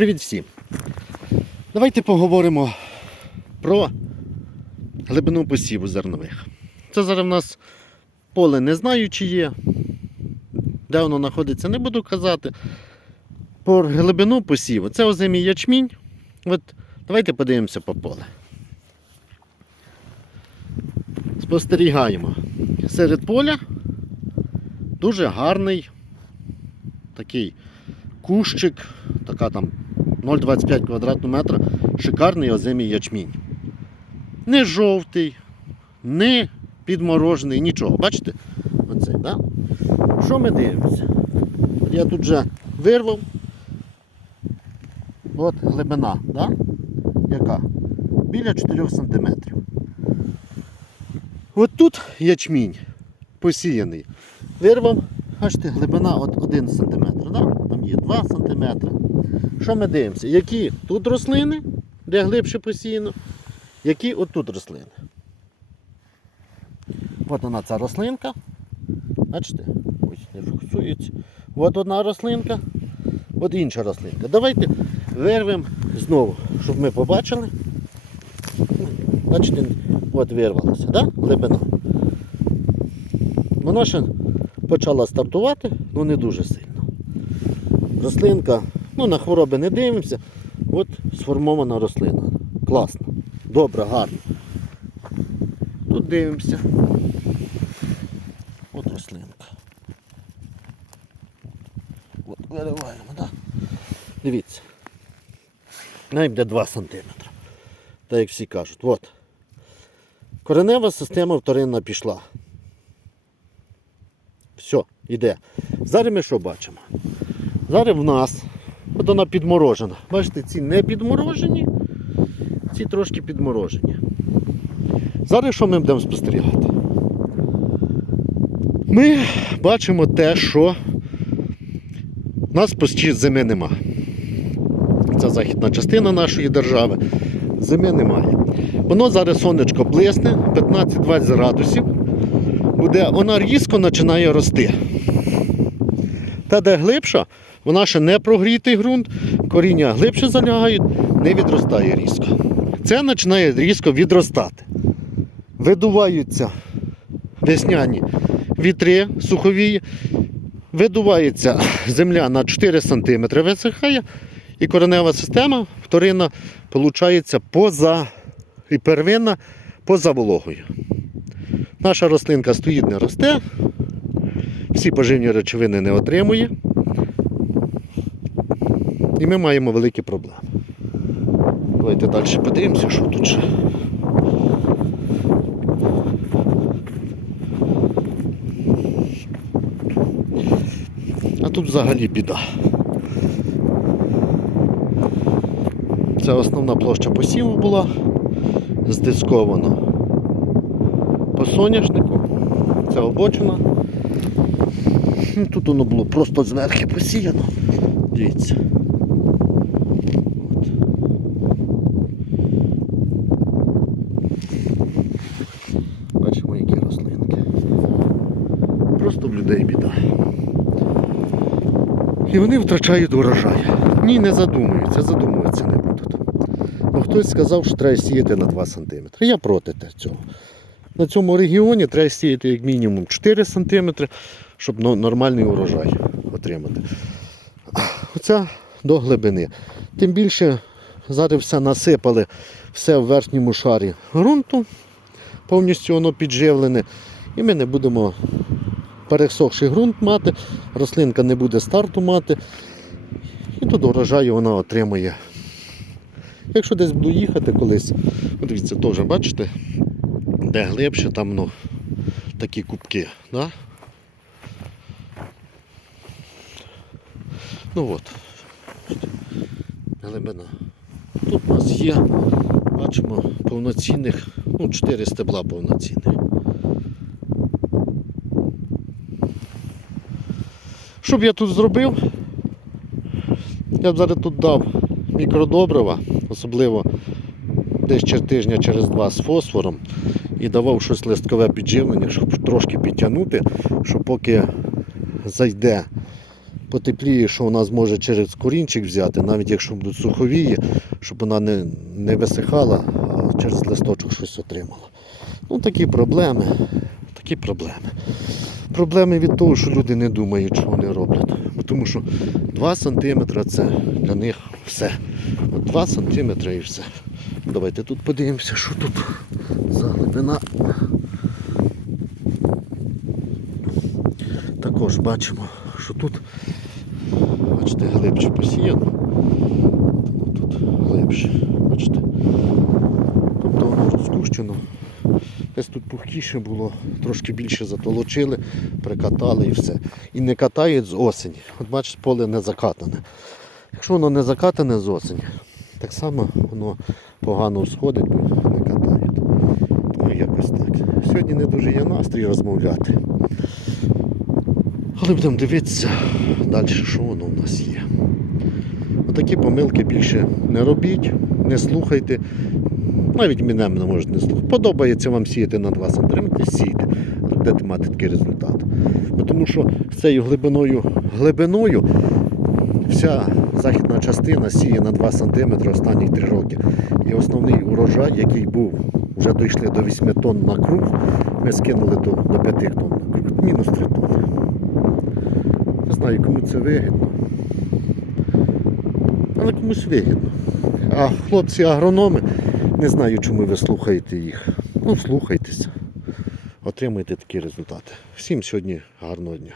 Привіт всім! Давайте поговоримо про глибину посіву зернових. Це зараз в нас поле не знаю, чи є. Де воно знаходиться, не буду казати. Про глибину посіву. Це озимий ячмінь. От давайте подивимося по поле. Спостерігаємо. Серед поля дуже гарний такий кущик, така там 0,25 квадратного метра, шикарний озимий ячмінь. Не жовтий, не підморожений, нічого. Бачите? Оцей, да? Що ми дивимося? Я тут вже вирвав. От глибина, да? яка? Біля 4 см. От тут ячмінь посіяний. Вирвав, бачите, глибина от 1 см, да? там є 2 см. Що ми дивимося? Які тут рослини, де глибше посіяно, які от тут рослини. От вона ця рослинка. Бачите? Ось не фокусується. От одна рослинка, от інша рослинка. Давайте вирвемо знову, щоб ми побачили. Бачите, от вирвалося, да? глибина. Вона ще почала стартувати, але не дуже сильно. Рослинка, ну на хвороби не дивимося. От сформована рослина. Класно. Добре, гарно. Тут дивимося. От рослинка. От вириваємо, так? Дивіться. Навіть буде 2 см. Так як всі кажуть. От. Коренева система вторинна пішла. Все, йде. Зараз ми що бачимо? Зараз в нас от вона підморожена. Бачите, ці не підморожені, ці трошки підморожені. Зараз що ми будемо спостерігати? Ми бачимо те, що в нас почти зими нема. Це західна частина нашої держави. Зими немає. Воно зараз сонечко блисне, 15-20 градусів. Буде, вона різко починає рости. Та де глибша, вона ще не прогрітий ґрунт, коріння глибше залягають, не відростає різко. Це починає різко відростати. Видуваються весняні вітри суховії, видувається земля на 4 см висихає, і коренева система вторинна виходить поза і первинна поза вологою. Наша рослинка стоїть, не росте, всі поживні речовини не отримує. І ми маємо великі проблеми. Давайте далі подивимося, що тут ще. А тут взагалі біда. Це основна площа посіву була здискована по соняшнику. Це обочина. Тут воно було просто зверху посіяно. Дивіться. От. Бачимо, які рослинки. Просто в людей біда. І вони втрачають урожай. Ні, не задумуються, задумуватися не будуть. Бо хтось сказав, що треба сіяти на 2 см. Я проти цього. На цьому регіоні треба сіяти як мінімум 4 см, щоб нормальний урожай отримати. Оце до глибини. Тим більше зараз все насипали, все в верхньому шарі ґрунту, повністю воно підживлене. І ми не будемо пересохший ґрунт мати, рослинка не буде старту мати. І тут урожаю вона отримує. Якщо десь буду їхати колись, дивіться, теж бачите, де глибше, там ну, такі кубки. Да? Ну от, глибина. Тут у нас є, бачимо, повноцінних, ну, 4 стебла повноцінних. Що б я тут зробив? Я б зараз тут дав мікродобрива, особливо десь через тижня через два з фосфором, і давав щось листкове підживлення, щоб трошки підтягнути, щоб поки зайде потепліє, що вона зможе через корінчик взяти, навіть якщо будуть суховії, щоб вона не, не висихала, а через листочок щось отримала. Ну такі проблеми. Такі проблеми. Проблеми від того, що люди не думають, що вони роблять. Тому що 2 см це для них все. От 2 см і все. Давайте тут подивимося, що тут за глибина. Також бачимо, що тут, бачите, глибше посіяно. Тут глибше. Бачите. Тобто воно розкущено. Десь тут пухкіше було, трошки більше затолочили, прикатали і все. І не катають з осені. От бачиш, поле не закатане. Якщо воно не закатане з осені, так само воно погано всходить, бо не катають. Тому якось так. Сьогодні не дуже є настрій розмовляти. Але будемо дивитися далі, що воно в нас є. Отакі помилки більше не робіть, не слухайте. Навіть мене не можете не слухати. Подобається вам сіяти на 2 см, сійте, будете мати такий результат. Тому що з цією глибиною, глибиною вся західна частина сіє на 2 см останні 3 роки. І основний урожай, який був, вже дійшли до 8 тонн на круг, ми скинули до, до 5 тонн на круг. Мінус 3 тонни. Не знаю, кому це вигідно. Але комусь вигідно. А хлопці агрономи, не знаю, чому ви слухаєте їх. Ну, слухайтеся. Отримайте такі результати. Всім сьогодні гарного дня.